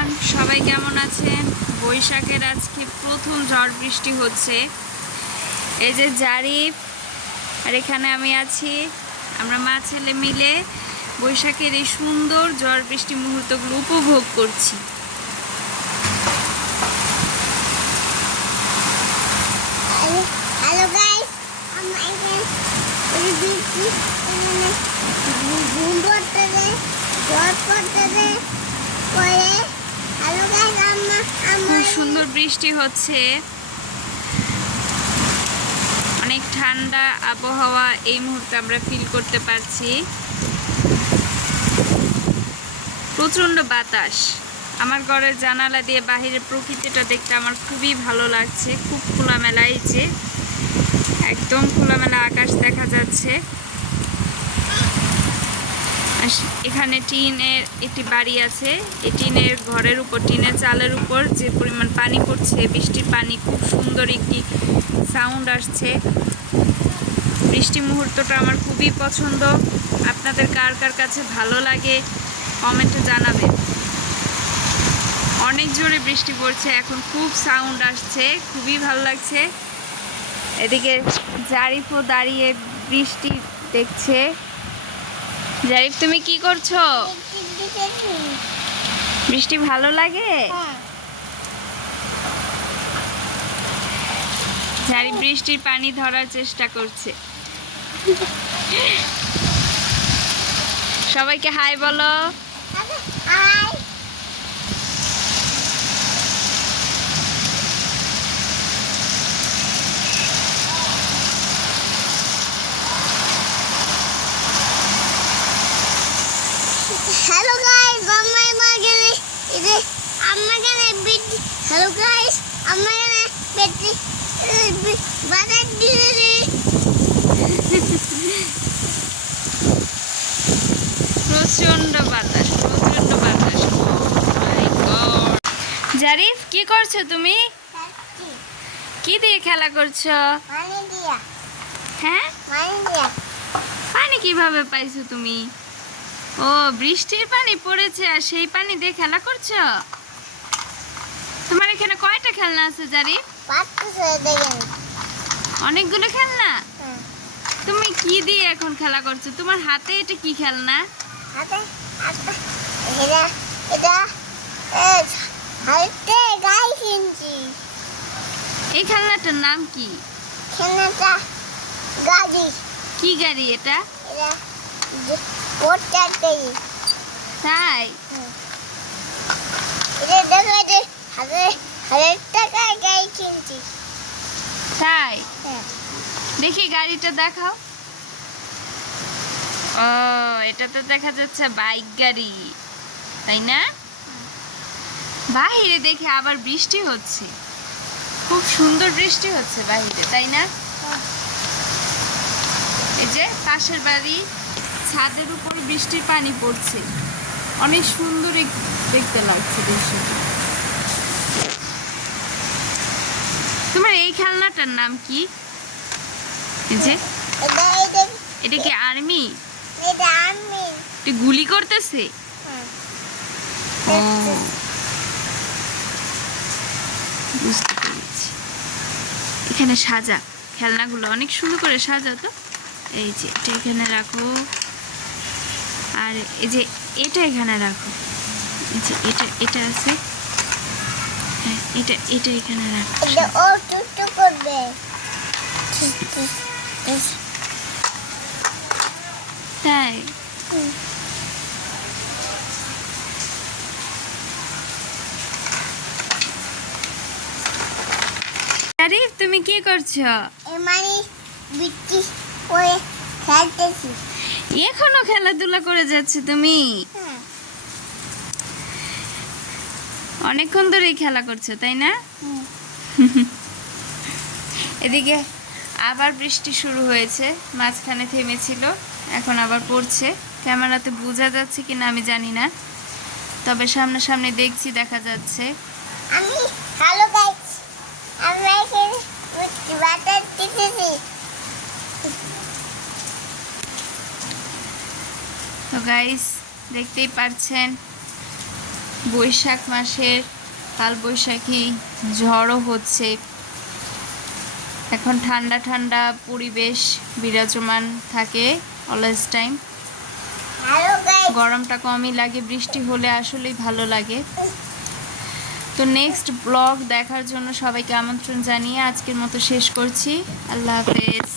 Everyone, সবাই কেমন আছেন? বৈশাখের আজকে প্রথম ঝড় বৃষ্টি হচ্ছে। এই যে জারিফ আর এখানে আমি আছি, আমরা মা ছেলে মিলে বৈশাখের এই সুন্দর ঝড় বৃষ্টি মুহূর্তগুলো উপভোগ করছি। হ্যালো গাইস, খুব সুন্দর বৃষ্টি হচ্ছে, অনেক ঠান্ডা আবহাওয়া এই মুহূর্তে আমরা ফিল করতে পারছি। প্রচণ্ড বাতাস, আমার ঘরের জানালা দিয়ে বাহিরের প্রকৃতিটা দেখতে আমার খুবই ভালো লাগছে। খুব খোলামেলা, এই যে একদম খোলামেলা আকাশ দেখা যাচ্ছে। এখানে টিনের একটি বাড়ি আছে, এই টিনের ঘরের উপর, টিনের চালের উপর যে পরিমাণ পানি পড়ছে, বৃষ্টির পানি, খুব সুন্দর একটি সাউন্ড আসছে। বৃষ্টি মুহূর্তটা আমার খুবই পছন্দ। আপনাদের কার কার কাছে ভালো লাগে কমেন্টে জানাবেন। অনেক জোরে বৃষ্টি পড়ছে, এখন খুব সাউন্ড আসছে, খুবই ভালো লাগছে। এদিকে জারিফও দাঁড়িয়ে বৃষ্টি দেখছে। জারিফ, তুমি কি করছো? বৃষ্টি ভালো লাগে? জারিফ বৃষ্টির পানি ধরার চেষ্টা করছে। সবাইকে হাই বলো। হ্যালো গাইস, হ্যালো গাইস, বাজার দিয়ে প্রচন্ড বাতাস, প্রচন্ড বাতাস। মাই গড। জারিফ, কি করছো তুমি? কি দিয়ে খেলা করছো? পানি দিয়া। হ্যাঁ, পানি দিয়া। পানি কিভাবে পাইছো তুমি? ও, বৃষ্টির পানি পড়েছে আর সেই পানি দিয়ে খেলা করছো? তোমার এখানে কয়টা খেলনা আছে জারিফ? অনেকগুলো খেলনা। তুমি কি দিয়ে এখন খেলা করছো? তোমার হাতে এটা কি খেলনা? এই খেলনাটার নাম কি? কি গাড়ি এটা? তাই? তাই? দেখি গাড়িটা দেখাও। ও, এটা তো দেখা যাচ্ছে বাইক গাড়ি, তাই না? বাহিরে দেখে আবার বৃষ্টি হচ্ছে, খুব সুন্দর বৃষ্টি হচ্ছে বাহিরে, তাই না? এই যে পাশের বাড়ি, ছাদের উপর বৃষ্টির পানি পড়ছে, অনেক সুন্দর দেখতে লাগছে দৃশ্যটা। তোমার এই খেলনাটার নাম কি? এই যে এটা কি আর্মি? এটা গুলি করতেছে? ও, বুঝতে পেরেছি। এখানে সাজা, খেলনাগুলো অনেক সুন্দর করে সাজা তো। এই যে এটা এখানে রাখো, আর এই যে এটা এখানে রাখো। এই যে এটা আছে, হ্যাঁ, এটা এখানে রাখো। তাই? আরিফ, তুমি কি করছো? এখনো খেলাধুলা করে যাচ্ছে তুমি? অনেকক্ষণ ধরেই খেলা করছো, তাই না? এদিকে আবার বৃষ্টি শুরু হয়েছে, মাঝখানে থেমেছিল, এখন আবার পড়ছে। ক্যামেরাতে বোঝা যাচ্ছে কিনা আমি জানি না, তবে সামনাসামনি দেখছি, দেখা যাচ্ছে। তো গাইস, দেখতেই পারছেন বৈশাখ মাসের কালবৈশাখী ঝড়ও হচ্ছে। এখন ঠান্ডা ঠান্ডা পরিবেশ বিরাজমান থাকে অলওয়েজ টাইম। হ্যালো গাইস গরমটা কমই লাগে, বৃষ্টি হলে আসলেই ভালো লাগে। তো নেক্সট ব্লগ দেখার জন্য সবাইকে আমন্ত্রণ জানিয়ে আজকের মতো শেষ করছি। আল্লাহ হাফেজ।